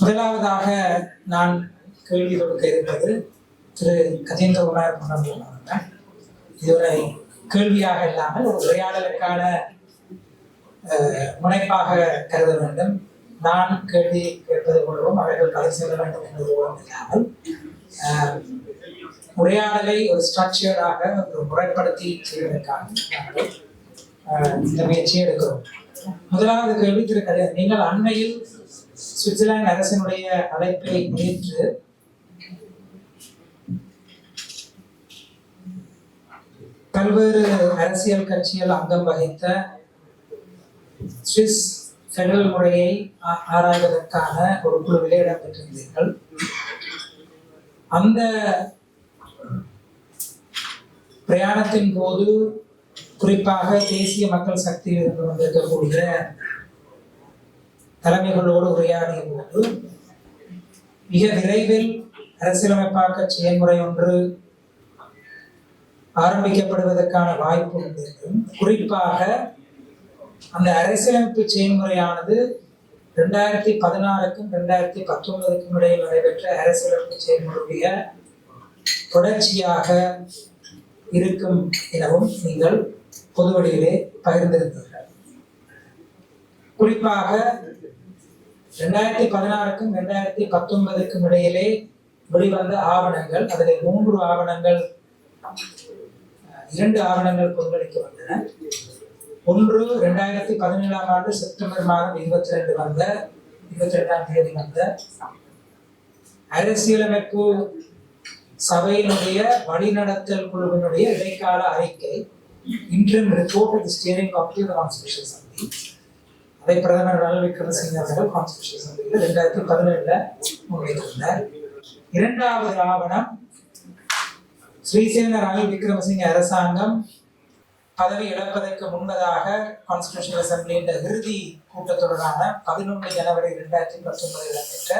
முதலாவதாக நான் கேள்வி கொடுக்க இருப்பது திரு கஜேந்திர குமார் அவர்கள். இதுவரை கேள்வியாக இல்லாமல் ஒரு உரையாடலுக்கான முனைப்பாக கருத வேண்டும். நான் கேள்வி கேட்பது போலவும் அவர்கள் கலை செல்ல வேண்டும் என்பது போலவும் இல்லாமல் உரையாடலை ஒரு ஸ்ட்ரக்சர்டாக ஒரு முறைப்படுத்தி செய்வதற்காக இந்த முயற்சியை எடுக்கிறோம். முதலாவது கேள்வி திரு கல்யாண் நீங்கள் அண்மையில் சுவிட்சர்லாந்து அரசனுடைய அழைப்பை ஏற்று பல்வேறு அரசியல் கட்சிகள் அங்கம் வகித்த சுவிஸ் பெடரல் முறையை ஆ- ஆராய்வதற்கான ஒரு குழுவிலே இடம்பெற்றிருந்தீர்கள். அந்த பிரயாணத்தின் போது குறிப்பாக தேசிய மக்கள் சக்தியிலிருந்து வந்திருக்கக்கூடிய தலைமைகளோடு உரையாடிய போது மிக விரைவில் அரசியலமைப்பாக்க செயல்முறை ஒன்று ஆரம்பிக்கப்படுவதற்கான வாய்ப்பு உண்டு. என்றும் குறிப்பாக அந்த அரசியலமைப்பு செயல்முறையானது ரெண்டாயிரத்தி பதினாறுக்கும் ரெண்டாயிரத்தி பத்தொன்பதுக்கும் இடையில் நடைபெற்ற அரசியலமைப்பு செயல்முறைய தொடர்ச்சியாக இருக்கும் எனவும் நீங்கள் பொதுவெளியிலே பகிர்ந்திருந்தீர்கள். குறிப்பாக ரெண்டாயிரத்தி பதினாறுக்கும் ரெண்டாயிரத்தி பத்தொன்பதுக்கும் இடையிலே வெளிவந்த ஆவணங்கள் அதில் மூன்று ஆவணங்கள் இரண்டு ஆவணங்கள் பங்களிக்கப்பட்டன ஒன்று ரெண்டாயிரத்தி பதினேழாம் ஆண்டு செப்டம்பர் மாதம் இருபத்தி ரெண்டு வந்த இருபத்தி ரெண்டாம் தேதி வந்த அரசியலமைப்பு சபையினுடைய வழிநடத்தல் குழுவினுடைய இடைக்கால அறிக்கை. இன்றும் report steering committee of constitution Samithi அதை பிரதமர் ரணில் விக்ரமசிங்க அவர்கள் கான்ஸ்டியூஷன் சபையில் ரெண்டாயிரத்தி பதினேழுல முன்வைத்திருந்தார். இரண்டாவது ஆவணம் ஸ்ரீசேன ரணில் விக்ரமசிங்க அரசாங்கம் பதவி இழப்பதற்கு முன்னதாக கான்ஸ்டியூஷன் அசம்பிளியின் இறுதி கூட்டத்தொடரான பதினொன்று ஜனவரி இரண்டாயிரத்தி பத்தொன்பது இடம்பெற்ற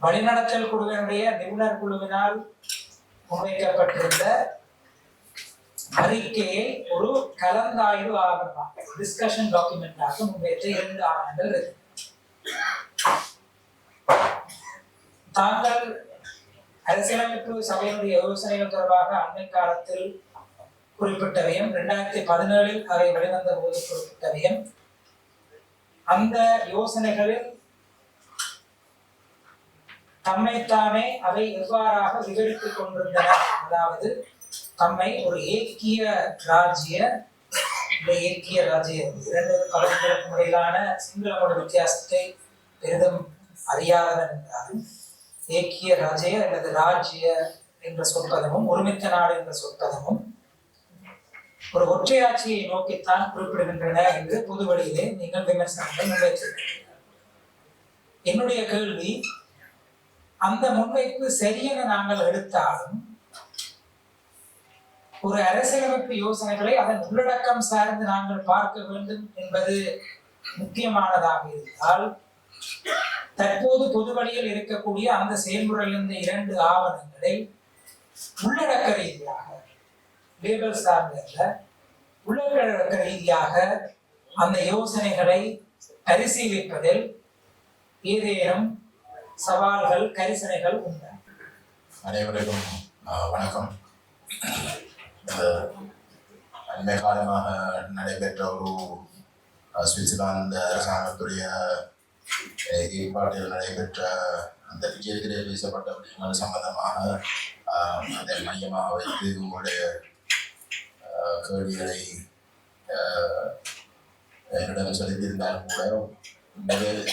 வழிநடத்தல் குழுவினுடைய நிபுணர் குழுவினால் முன்வைக்கப்பட்டிருந்த அறிக்கையை ஒரு கலந்தாய்வு ஆவணமாக டிஸ்கஷன் டாக்குமெண்டாக முன்வைத்த இரண்டு ஆவணங்கள் இருக்கு. தாங்கள் அரசியலமைப்பு சபையினுடைய யோசனைகள் தொடர்பாக அண்மை காலத்தில் குறிப்பிட்டவையும் ரெண்டாயிரத்தி பதினேழில் அவை வெளிவந்த போது குறிப்பிட்டவையும் அந்த யோசனைகளில் தம்மைத்தாமே அவை எவ்வாறாக விவரித்துக் கொண்டிருந்தன? அதாவது தம்மை ஒரு இயக்கிய ராஜ்ய இந்த இயக்கிய ராஜ்ய இரண்டு கலர்களுக்கும் இடையிலான சிங்கள மொழி வித்தியாசத்தை பெரிதும் அறியாதவன் என்றாலும் ஏக்கிய ராஜ்ய அல்லது ராஜ்ய என்ற சொற்பதமும் ஒருமித்த நாடு என்ற சொற்பதமும் ஒரு ஒற்றையாட்சியை நோக்கித்தான் குறிப்பிடுகின்றன என்று பொது வழியிலே நீங்கள் விமர்சனங்களை முன்வைத்திருக்கிறீர்கள். என்னுடைய கேள்வி அந்த முன்வைப்பு சரியென நாங்கள் எடுத்தாலும் ஒரு அரசியலமைப்பு யோசனைகளை அதன் உள்ளடக்கம் சார்ந்து நாங்கள் பார்க்க வேண்டும் என்பது முக்கியமானதாக இருந்தால் தற்போது பொது வழியில் இருக்கக்கூடிய அந்த செயல்முறையில் இருந்த இரண்டு ஆவணங்களை உள்ளடக்க ரீதியாக லேபல் சார்ந்த உள்ளடக்க ரீதியாக அந்த யோசனைகளை பரிசீலிப்பதில் ஏதேனும் சவால்கள் கரிசனைகள் உண்டு? அனைவருக்கும் வணக்கம். அண்மை காலமாக நடைபெற்ற ஒரு சுவிட்சர்லாந்து அரசாங்கத்துடைய ஏற்பாட்டில் நடைபெற்ற அந்த விஜயத்திலே வீசப்பட்ட விஷயங்கள் சம்பந்தமாக அதை மையமாக வைத்து உங்களுடைய கேள்விகளை என்னிடம் செலுத்தியிருந்தாலும் கூட உண்மையிலே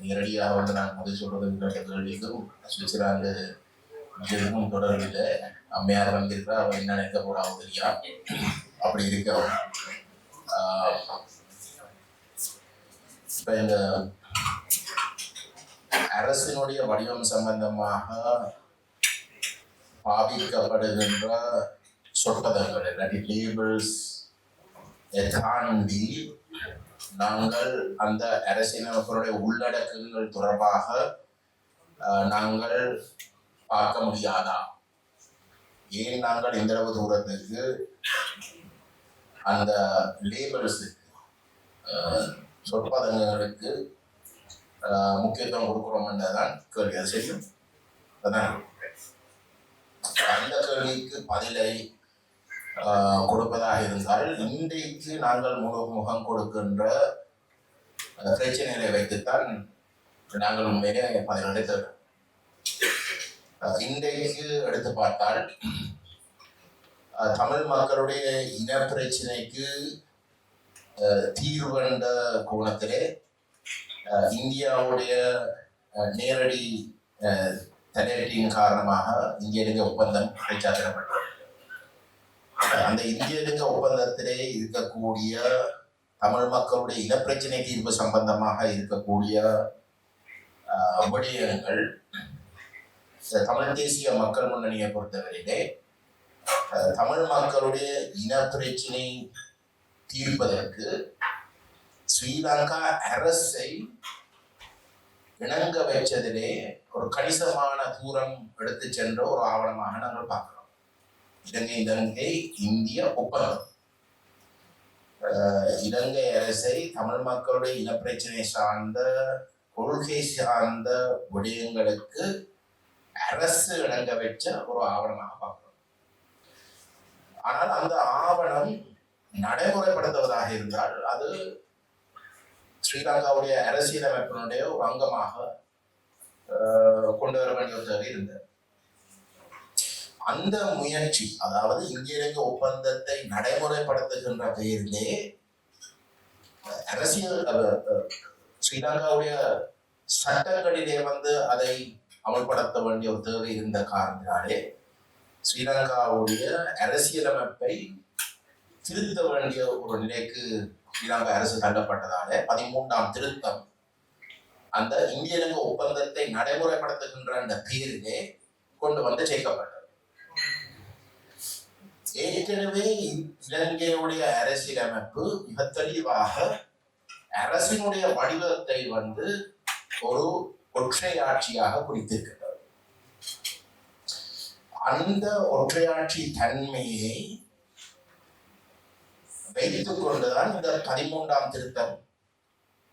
நேரடியாக வந்து நான் முதல் சொல்றது கேட்ட கேள்விக்கும் சுவிட்சர்லாந்து எதுவும் தொடர்பில்லை அம்மையார் வந்திருக்கிறா அவர் என்ன நினைக்க போறாங்க தெரியா அப்படி இருக்க இப்ப இந்த அரசினுடைய வடிவம் சம்பந்தமாக பாவிக்கப்படுகின்ற சொற்பதங்கள் இல்லாட்டி லேபிள்ஸ் தாண்டி நாங்கள் அந்த அரசியலமைப்பினுடைய உள்ளடக்கங்கள் தொடர்பாக நாங்கள் பார்க்க முடியாதா? ஏன் நாங்கள் இந்த அளவு தூரத்துக்கு அந்த லேபல்ஸுக்கு சொற்பதங்களுக்கு ஆஹ், முக்கியத்துவம் கொடுக்குறோம்ன்றதான் கேள்வி. அது செய்யும் அதான் அந்த கேள்விக்கு பதிலை கொடுப்பதாக இருந்தால் இன்றைக்கு நாங்கள் முழு முகம் கொடுக்கின்ற பிரச்சனைகளை வைத்துத்தான் நாங்கள் உண்மையிலே பதிலளித்தோம் இன்றைக்கு எடுத்து பார்த்தால் தமிழ் மக்களுடைய இன பிரச்சனைக்கு தீர்வண்ட தீர்வு கோணத்திலே இந்தியாவுடைய நேரடி தலையீட்டின் காரணமாக இந்திய லிங்க ஒப்பந்தம் கைச்சாத்திடப்பட்டது அந்த இந்திய லிங்க ஒப்பந்தத்திலே இருக்கக்கூடிய தமிழ் மக்களுடைய இனப்பிரச்சனை தீர்வு சம்பந்தமாக இருக்கக்கூடிய விடயங்கள் தமிழ் தேசிய மக்கள் முன்னணியை பொறுத்தவரையிலே தமிழ் மக்களுடைய இன பிரச்சினை தீர்ப்பதற்கு ஸ்ரீலங்கா அரசை இணங்க வைச்சதிலே ஒரு கணிசமான தூரம் எடுத்து சென்ற ஒரு ஆவணமாக நாங்கள் பார்க்கிறோம். இலங்கை இலங்கை இந்திய ஒப்பந்தம். இலங்கை அரசை தமிழ் மக்களுடைய இனப்பிரச்சனை சார்ந்த கொள்கை சார்ந்த விடயங்களுக்கு அரசு இணங்க வச்ச ஒரு ஆவணமாக பார்க்கிறோம். ஆனால் அந்த ஆவணம் நடைமுறைப்படுத்துவதாக இருந்தால் அது ஸ்ரீலங்காவுடைய அரசியலமைப்பினுடைய ஒரு அங்கமாக கொண்டு வர வேண்டிய ஒரு தேவை இருந்தது. அந்த முயற்சி அதாவது இந்திய இலங்கை ஒப்பந்தத்தை நடைமுறைப்படுத்துகின்ற பெயரிலே அரசியல் ஸ்ரீலங்காவுடைய சட்டங்களிலே வந்து அதை அமல்படுத்த வேண்டிய ஒரு தேவை இருந்த காரணத்தினாலே ஸ்ரீலங்காவுடைய அரசியலமைப்பை திருத்த வேண்டிய ஒரு நிலைக்கு ஸ்ரீலங்கா அரசு தள்ளப்பட்டதால பதிமூன்றாம் திருத்தம் அந்த இந்திய இலங்கை ஒப்பந்தத்தை நடைமுறைப்படுத்துகின்ற அந்த பேரிலே கொண்டு வந்து சேர்க்கப்பட்டது. ஏற்கனவே இலங்கையுடைய அரசியலமைப்பு மிக தெளிவாக அரசினுடைய வடிவத்தை வந்து ஒரு ஒற்றையாட்சியாக குறித்திருக்கின்றது. அந்த ஒற்றையாட்சி தன்மையை வைத்துக் கொண்டுதான் இந்த பதிமூன்றாம் திருத்தம்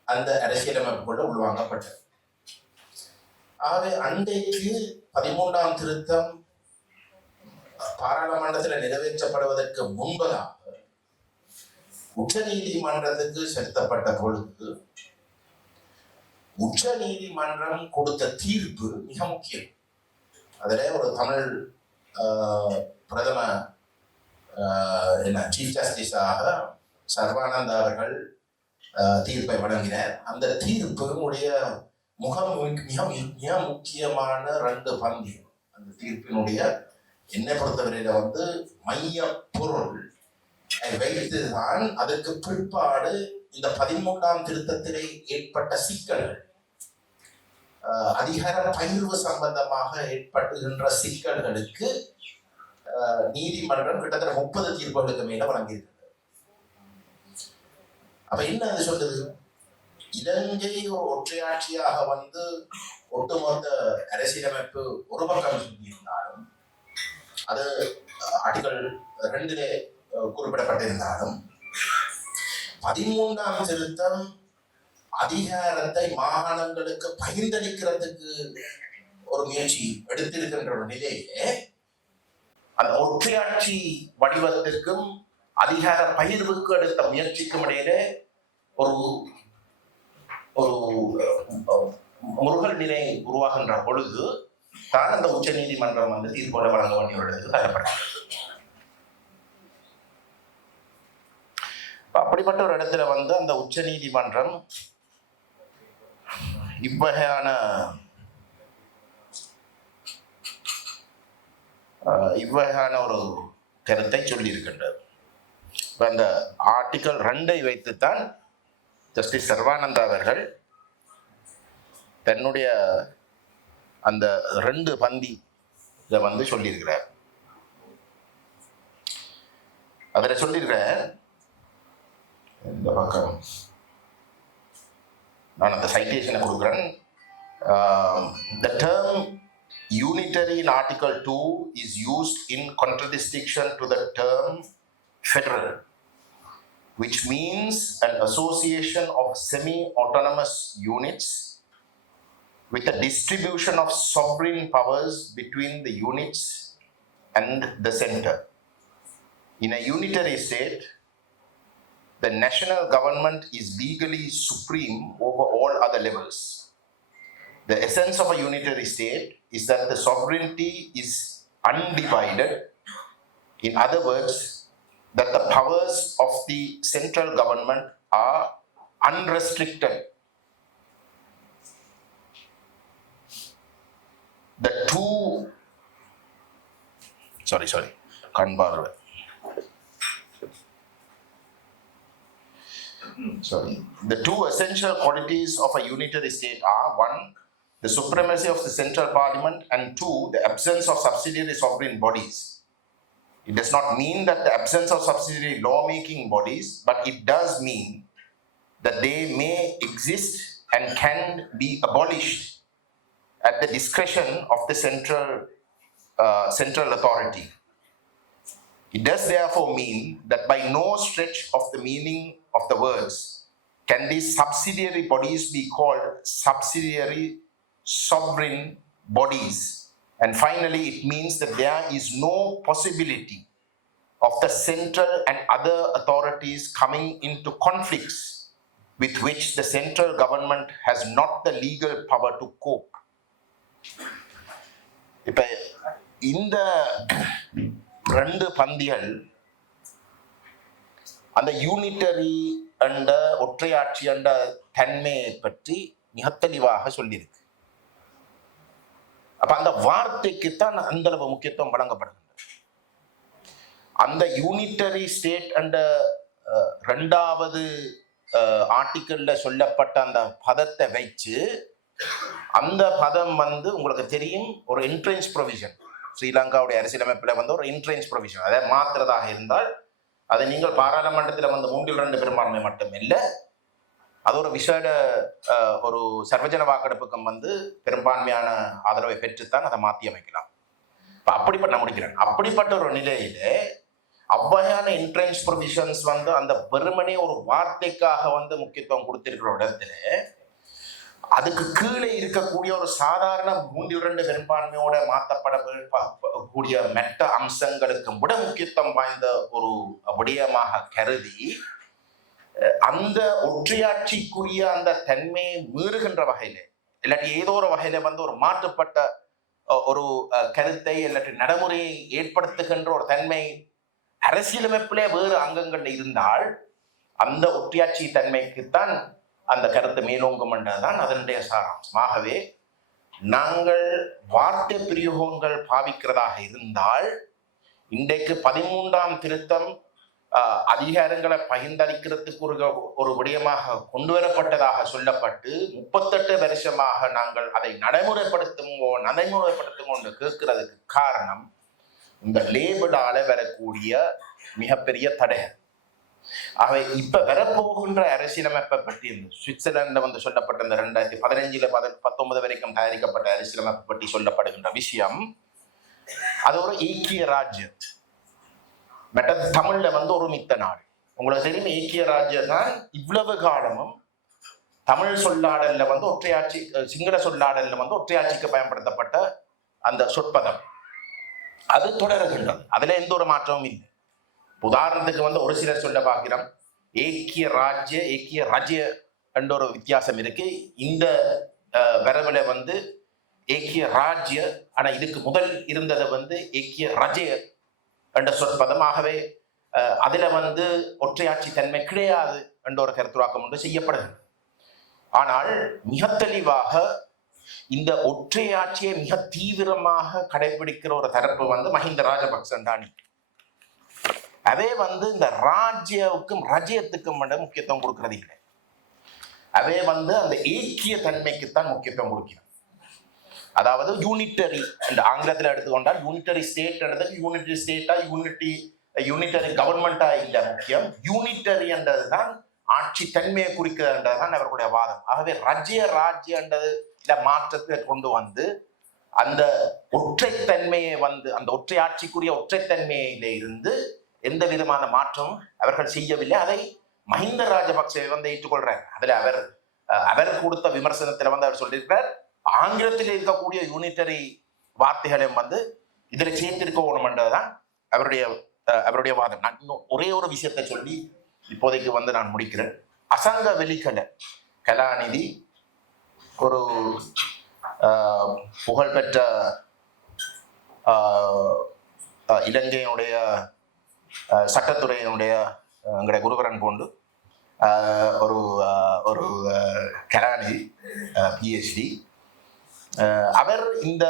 அந்த அரசியலமைப்புக்குள்ள உள்வாங்கப்பட்டது. ஆகவே அன்றைக்கு பதிமூன்றாம் திருத்தம் பாராளுமன்றத்தில் நிறைவேற்றப்படுவதற்கு முன்பதாக உச்ச நீதிமன்றத்துக்கு செலுத்தப்பட்ட பொழுது உச்ச நீதிமன்றம் கொடுத்த தீர்ப்பு மிக முக்கியம். அதில் ஒரு தமிழ் பிரதம என்ன சீஃப் ஜஸ்டிஸாக சர்வானந்தா அவர்கள் தீர்ப்பை வழங்கினார். அந்த தீர்ப்பினுடைய முகம் மிக மிக முக்கியமான ரெண்டு பங்கு அந்த தீர்ப்பினுடைய என்னை பொறுத்தவரையில வந்து மைய பொருள். வைத்துதான் அதற்கு பிற்பாடு இந்த பதிமூன்றாம் திருத்தத்திலே ஏற்பட்ட சிக்கல்கள். அதிகார பகிர்வு சம்பந்தமாக ஏற்படுகின்ற சிக்கல்களுக்கு ஆஹ், நீதிமன்றம் கிட்டத்தட்ட முப்பது தீர்ப்புகளுக்கு மேல வழங்கியிருக்கு. அப்ப என்ன அது சொல்லுது? இலங்கை ஒரு ஒற்றையாட்சியாக வந்து ஒட்டுமொத்த அரசியலமைப்பு ஒரு பக்கம் சொல்லியிருந்தாலும் அது ஆர்டிகல் ரெண்டிலே குறிப்பிடப்பட்டிருந்தாலும் பதிமூன்றாம் திருத்தம் அதிகாரத்தை மாகாணங்களுக்கு பகிர்ந்தளிக்கிறதுக்கு ஒரு முயற்சி எடுத்திருக்கின்ற ஒரு நிலையிலே அந்த ஒற்றையாட்சி வடிவத்திற்கும் அதிகார பகிர்வுக்கு எடுத்த முயற்சிக்கும் இடையிலே ஒரு ஒரு முருகல் நிலை உருவாகின்ற பொழுது தான் அந்த உச்ச நீதிமன்றம் வந்து தீர்ப்போட வழங்க வேண்டிய தரப்படுகிறது அப்படிப்பட்ட ஒரு இடத்துல வந்து அந்த உச்ச நீதிமன்றம் இவ்வகையான இவ்வகையான ஒரு கருத்தை சொல்லியிருக்கின்றது இப்போ அந்த ஆர்டிக்கல் ரெண்டை வைத்துத்தான் ஜஸ்டிஸ் சர்வானந்தா அவர்கள் தன்னுடைய அந்த ரெண்டு பந்தி இதை வந்து சொல்லியிருக்கிறார். அதில் சொல்லியிருக்கிறார் இந்த பக்கம். நான் அந்த சைட்டேஷனை கொடுக்குறேன் the term unitary in article 2 is used in contradistinction to the term federal which means an association of semi autonomous units with a distribution of sovereign powers between the units and the center. In a unitary state, the national government is legally supreme over all other levels. The essence of a unitary state is that the sovereignty is undivided. In other words, that the powers of the central government are unrestricted. The two, sorry, sorry, கண் Sorry. The two essential qualities of a unitary state are one, the supremacy of the central parliament, and two, the absence of subsidiary sovereign bodies. It does not mean that the absence of subsidiary lawmaking bodies, but it does mean that they may exist and can be abolished at the discretion of the central uh, central authority. It does therefore mean that by no stretch of the meaning of the words can these subsidiary bodies be called subsidiary sovereign bodies. And finally, it means that there is no possibility of the central and other authorities coming into conflicts with which the central government has not the legal power to cope. இப்ப இந்த ரெண்டு பந்திகள் அந்த unitary என்ற ஒற்றையாட்சி என்ற தன்மையை பற்றி மிக தெளிவாக சொல்லியிருக்கு. அப்ப அந்த வார்த்தைக்கு தான் அந்த அளவு முக்கியத்துவம் வழங்கப்படுகின்றது. அந்த யூனிட்டரி ஸ்டேட் என்ற ரெண்டாவது ஆர்டிக்கிள்ல சொல்லப்பட்ட அந்த பதத்தை வைச்சு அந்த பதம் வந்து உங்களுக்கு தெரியும் ஒரு என்ட்ரன்ஸ் ப்ரொவிஷன் ஸ்ரீலங்காவுடைய அரசியலமைப்பில் வந்து ஒரு இன்ட்ரென்ஸ் ப்ரொவிஷன் அதை மாற்றுறதாக இருந்தால் அதை நீங்கள் பாராளுமன்றத்தில் வந்து மூன்றில் ரெண்டு பெரும்பான்மை மட்டும் இல்லை அது ஒரு விசேட ஒரு சர்வஜன வாக்கெடுப்புக்கும் வந்து பெரும்பான்மையான ஆதரவை பெற்றுத்தான் அதை மாற்றி அமைக்கலாம். இப்போ அப்படிப்பட்ட நான் முடிக்கிறேன். அப்படிப்பட்ட ஒரு நிலையிலே அவ்வகையான இன்ட்ரென்ஸ் ப்ரொவிஷன்ஸ் வந்து அந்த வெறுமனே ஒரு வார்த்தைக்காக வந்து முக்கியத்துவம் கொடுத்திருக்கிற இடத்துல அதுக்கு கீழே இருக்கக்கூடிய ஒரு சாதாரண மூன்றில் இரண்டு பெரும்பான்மையோட மாற்றப்பட கூடிய மெட்ட அம்சங்களுக்கும் விட முக்கியத்துவம் வாய்ந்த ஒரு விடயமாக கருதி அந்த ஒற்றையாட்சிக்குரிய அந்த தன்மையை மீறுகின்ற வகையில இல்லாட்டி ஏதோ ஒரு வகையில வந்து ஒரு மாற்றுப்பட்ட ஒரு கருத்தை இல்லாட்டி நடைமுறையை ஏற்படுத்துகின்ற ஒரு தன்மை அரசியலமைப்பிலே வேறு அங்கங்கள் இருந்தால் அந்த ஒற்றையாட்சி தன்மைக்குத்தான் அந்த கருத்து மேலோங்கும் என்றதுதான் அதனுடைய சாராம்சம். ஆகவே நாங்கள் வார்த்தை பிரயோகங்கள் பாவிக்கிறதாக இருந்தால் இன்றைக்கு பதிமூன்றாம் திருத்தம் அதிகாரங்களை பகிர்ந்தளிக்கிறதுக்கு ஒரு ஒரு விடயமாக கொண்டு வரப்பட்டதாக சொல்லப்பட்டு முப்பத்தெட்டு வருஷமாக நாங்கள் அதை நடைமுறைப்படுத்துங்கோ நடைமுறைப்படுத்துங்கோ கேட்கிறதுக்கு காரணம் இந்த லேபிளால வரக்கூடிய மிகப்பெரிய தடைகள். அவை இப்ப வரப்போகின்ற அரசியலமைப்பை பற்றி இந்த சுவிட்சர்லாந்துல வந்து சொல்லப்பட்ட இந்த ரெண்டாயிரத்தி பதினஞ்சுல பத்தொன்பது வரைக்கும் தயாரிக்கப்பட்ட அரசியலமைப்பை பற்றி சொல்லப்படுகின்ற விஷயம் அது ஒரு ஈக்கிய ராஜ்யம் மெட்ட தமிழ்ல வந்து ஒரு மித்த நாடு. உங்களுக்கு தெரியும் ஈக்கிய ராஜ்யம் தான் இவ்வளவு காலமும் தமிழ் சொல்லாடல்ல வந்து ஒற்றையாட்சி சிங்கள சொல்லாடல்ல வந்து ஒற்றையாட்சிக்கு பயன்படுத்தப்பட்ட அந்த சொற்பதம். அது தொடர்கின்றது. அதுல எந்த ஒரு மாற்றமும் இல்லை. உதாரணத்துக்கு வந்து ஒரு சிலர் சொல்ல பார்க்கிறோம் ஏக்கிய ராஜ்ய ஏக்கிய ராஜ்ய என்ற ஒரு வித்தியாசம் இருக்கு. இந்த வரவில் வரவுல வந்து ஏக்கிய ராஜ்ய ஆனா இதுக்கு முதல் இருந்தது வந்து ஏக்கிய ரஜ்ய என்ற சொற்பதமாகவே அதுல வந்து ஒற்றையாட்சி தன்மை கிடையாது என்ற ஒரு கருத்துராக்கம் ஒன்று செய்யப்படுகிறது. ஆனால் மிக தெளிவாக இந்த ஒற்றையாட்சியை மிக தீவிரமாக கடைபிடிக்கிற ஒரு தரப்பு வந்து மஹிந்த ராஜபக்சண்டானி அதே வந்து இந்த ராஜ்யவுக்கும் ரஜயத்துக்கும் மட்டும் முக்கியத்துவம் கொடுக்கறது இல்லை. அதே வந்து அந்த ஏக்கிய தன்மைக்குத்தான் முக்கியத்துவம் கொடுக்கிறது. அதாவது யூனிட்டரி இந்த ஆங்கிலத்தில் எடுத்துக்கொண்டால் யூனிட்டரி ஸ்டேட் யூனிட்டரி ஸ்டேட்டா யூனிட்டி யூனிட்டரி கவர்மெண்டா இல்லை முக்கியம். யூனிட்டரி என்றது தான் ஆட்சி தன்மையை குறிக்கிறதுன்றது தான் அவர்களுடைய வாதம். ஆகவே ரஜ்ய ராஜ்யன்றது மாற்றத்தை கொண்டு வந்து அந்த ஒற்றைத்தன்மையை வந்து அந்த ஒற்றை ஆட்சிக்குரிய ஒற்றைத்தன்மையில இருந்து எந்த விதமான மாற்றமும் அவர்கள் செய்யவில்லை. அதை மஹிந்த ராஜபக்சே வந்து ஏற்றுக்கொள்றார் அதுல அவர் அவர் கொடுத்த விமர்சனத்துல வந்து அவர் சொல்லியிருக்கிறார் ஆங்கிலத்தில் இருக்கக்கூடிய யூனிட்டரி வார்த்தைகளையும் வந்து இதுல சேர்த்திருக்க வேணுமென்றதுதான் அவருடைய அவருடைய வாதம். நான் இன்னும் ஒரே ஒரு விஷயத்தை சொல்லி இப்போதைக்கு வந்து நான் முடிக்கிறேன். அசங்க வெளிக்கலை கலாநிதி ஒரு புகழ்பெற்ற இலங்கையினுடைய சட்டத்துறையினுடைய எங்களுடைய குருவரன் போண்டு ஒரு ஒரு ஆஹ், கலாநிதி பிஹெச்டி அவர் இந்த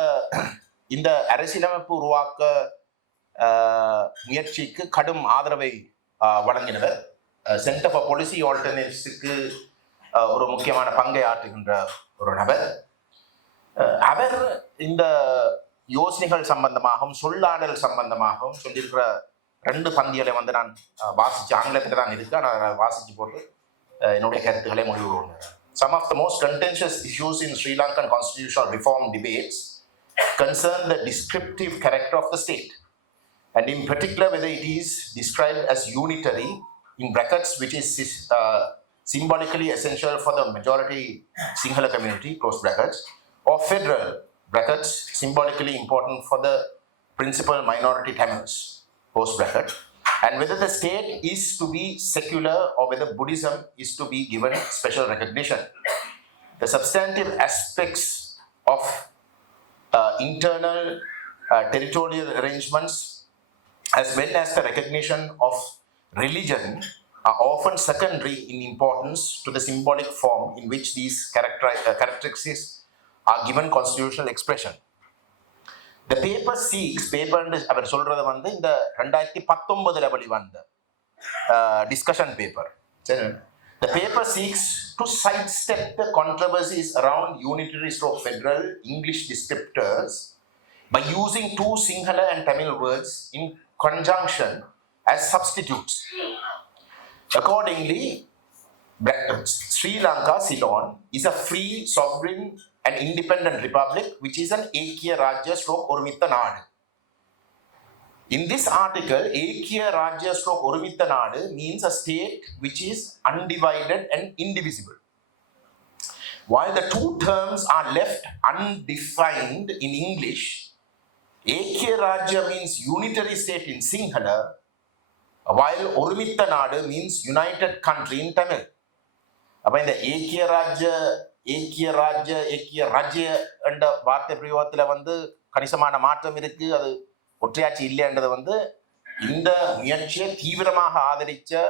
இந்த அரசியலமைப்பு உருவாக்க முயற்சிக்கு கடும் ஆதரவை வழங்கினவர். சென்டர் ஃபார் பாலிசி ஆல்டர்னேட்டிவ்ஸுக்கு ஒரு முக்கியமான பங்கை ஆற்றுகின்ற ஒரு நபர். அவர் இந்த யோசனைகள் சம்பந்தமாகவும் சொல்லாடல் சம்பந்தமாகவும் சொல்லியிருக்கிற ரெண்டு பந்திகளை வந்து நான் அஹ், வாசிச்சு ஆங்கிலத்தில் தான் இருக்கு ஆனால் அதை வாசிச்சு போட்டு அஹ், என்னுடைய கருத்துக்களை முடிவு கொண்டேன் Some of the most contentious issues in Sri Lankan constitutional reform debates concern the descriptive character of the state, and in particular whether it is described as unitary in brackets, which is uh, symbolically essential for the majority Sinhala community, close brackets, or federal brackets, symbolically important for the principal minority Tamils, close bracket, and whether the state is to be secular or whether Buddhism is to be given special recognition. The substantive aspects of uh, internal uh, territorial arrangements as well as the recognition of religion are often secondary in importance to the symbolic form in which these uh, characteristics are given constitutional expression. The paper seeks paper அவர் சொல்றது வந்து இந்த ரெண்டாயிரத்தி பத்தொன்பதுல வெளிவந்த discussion paper The paper seeks to sidestep the controversies around unitary stroke federal English descriptors by using two Sinhala and Tamil words in conjunction as substitutes. Accordingly, brackets, Sri Lanka, Ceylon, is a free, sovereign, and independent republic which is an Ekya Rajya stroke Urmita Nadu. In this article, Ekya Rajya stroke Urmita Nadu means a state which is undivided and indivisible. While the two terms are left undefined in English, Ekya Rajya means unitary state in Sinhala, while Urmita Nadu means united country in Tamil. அப்ப இந்த ஏக்கிய ராஜ்ய ஏக்கிய ராஜ்ய ஏக்கிய ராஜ்ய என்ற வார்த்தை பிரயோகத்தில் வந்து கணிசமான மாற்றம் இருக்கு. அது ஒற்றையாட்சி இல்லைன்றது வந்து இந்த முயற்சியை தீவிரமாக ஆதரிச்ச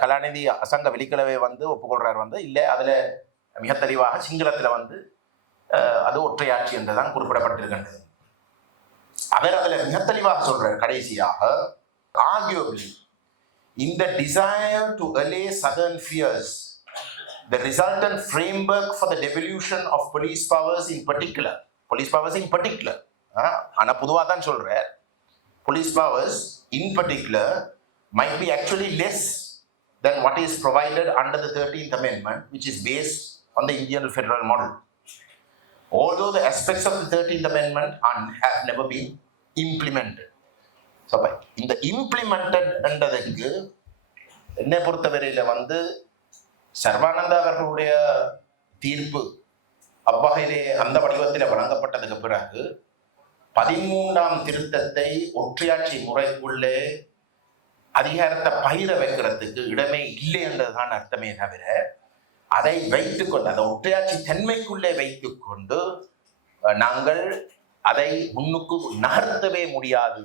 கலாநிதி அசங்க வெளிக்கலவை வந்து ஒப்புக்கொள்றார் வந்து. இல்லை அதில் மிக தெளிவாக சிங்களத்தில் வந்து அது ஒற்றையாட்சி என்றுதான் குறிப்பிடப்பட்டிருக்கின்றது. அவர் அதில் மிக தெளிவாக சொல்றார் கடைசியாக arguably இந்த desire to allay southern fears the resultant framework for the devolution of police powers in particular police powers in particular ஆஹ், ஆனா பொதுவா தான் சொல்றார் police powers in particular might be actually less than what is provided under the 13th amendment which is based on the indian federal model although the aspects of the 13th amendment are, have never been implemented So, அப்ப இந்த implemented என்றதுக்கு என்னை பொறுத்தவரையில வந்து சர்வானந்தா அவர்களுடைய தீர்ப்பு அவ்வகையிலே அந்த வடிவத்தில் வழங்கப்பட்டதுக்கு பிறகு பதிமூன்றாம் திருத்தத்தை ஒற்றையாட்சி முறைக்குள்ளே அதிகாரத்தை பயிர வைக்கிறதுக்கு இடமே இல்லை என்றதுதான் அர்த்தமே தவிர அதை வைத்துக்கொண்டு அந்த ஒற்றையாட்சி தன்மைக்குள்ளே வைத்துக்கொண்டு நாங்கள் அதை முன்னுக்கு நகர்த்தவே முடியாது.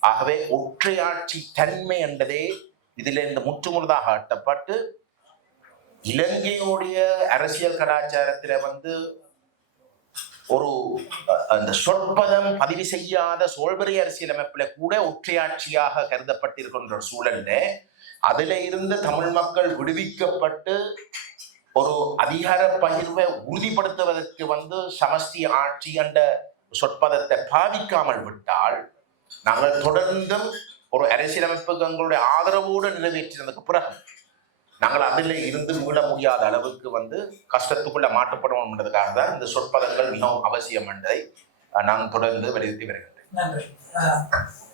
ஆகவே ஒற்றையாட்சி தன்மை என்றதே இதிலிருந்து முற்றுமுழுதாக ஆட்டப்பட்டு இலங்கையுடைய அரசியல் கலாச்சாரத்துல வந்து ஒரு அஹ், அந்த சொற்பதம் பதிவு செய்யாத சோழ்பரி அரசியலமைப்புல கூட ஒற்றையாட்சியாக கருதப்பட்டிருக்கின்ற ஒரு சூழல்ல அதுல இருந்து தமிழ் மக்கள் விடுவிக்கப்பட்டு ஒரு அதிகார பகிர்வை உறுதிப்படுத்துவதற்கு வந்து சமஷ்டி ஆட்சி என்ற சொற்பதத்தை பாவிக்காமல் விட்டால் நாங்கள் தொடர்ந்தும் ஒரு அரசியலமைப்பு எங்களுடைய ஆதரவோடு நிறைவேற்றினதுக்கு பிறகு நாங்கள் அதில் இருந்து மீள முடியாத அளவுக்கு வந்து கஷ்டத்துக்குள்ளே மாற்றப்படும் என்பதற்காக தான் இந்த சொற்பதங்கள் மிகவும் அவசியம் என்பதை நான் தொடர்ந்து வலியுறுத்தி வருகின்றேன். நன்றி.